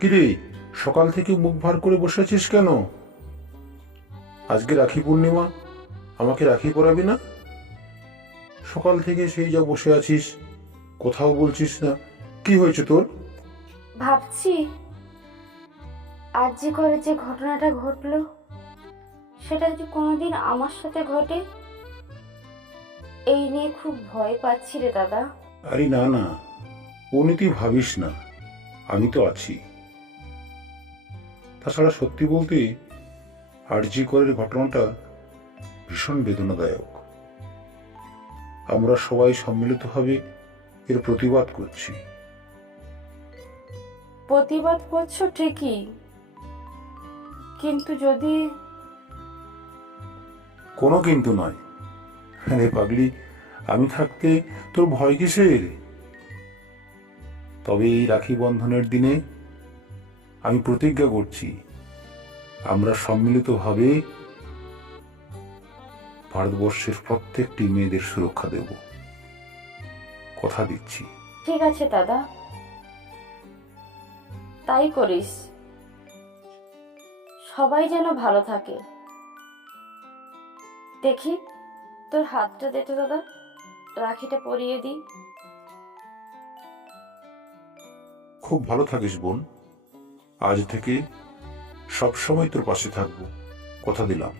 কিরে, সকাল থেকে মুখ ভার করে বসে আছিস কেন? আজকে রাখি পূর্ণিমা, আমাকে রাখি পরাবি না? সকাল থেকে সেই যা বসে আছিস, কোথাও বলছিস না। কি হয়েছে তোর? ভাবছি আজ যে করে যে ঘটনাটা ঘটলো সেটা যদি কোনোদিন আমার সাথে ঘটে, এই নিয়ে খুব ভয় পাচ্ছি রে দাদা। আরে না না, ও নিয়ে তুই ভাবিস না, আমি তো আছি। তাছাড়া সত্যি বলতে আরজি করের ঘটনাটা ভীষণ বেদনাদায়ক। আমরা সবাই সম্মিলিতভাবে এর প্রতিবাদ করছি। প্রতিবাদ করছো ঠিকই, কিন্তু যদি কোনো কিন্তু নয়। রে পাগলি, আমি থাকতে তোর ভয় কিসের? তবে এই রাখি বন্ধনের দিনে আমি প্রতিজ্ঞা করছি, আমরা সম্মিলিতভাবে ভারতবর্ষের প্রত্যেকটি মেয়েদের সুরক্ষা দেব, কথা দিচ্ছি। ঠিক আছে দাদা, তাই করিস। সবাই যেন ভালো থাকে। দেখি তোর হাতটা দে তো দাদা, রাখিটা পরিয়ে দিই। খুব ভালো থাকিস বোন। আজ থেকে সব সময় তোর পাশে থাকবো, কথা দিলাম।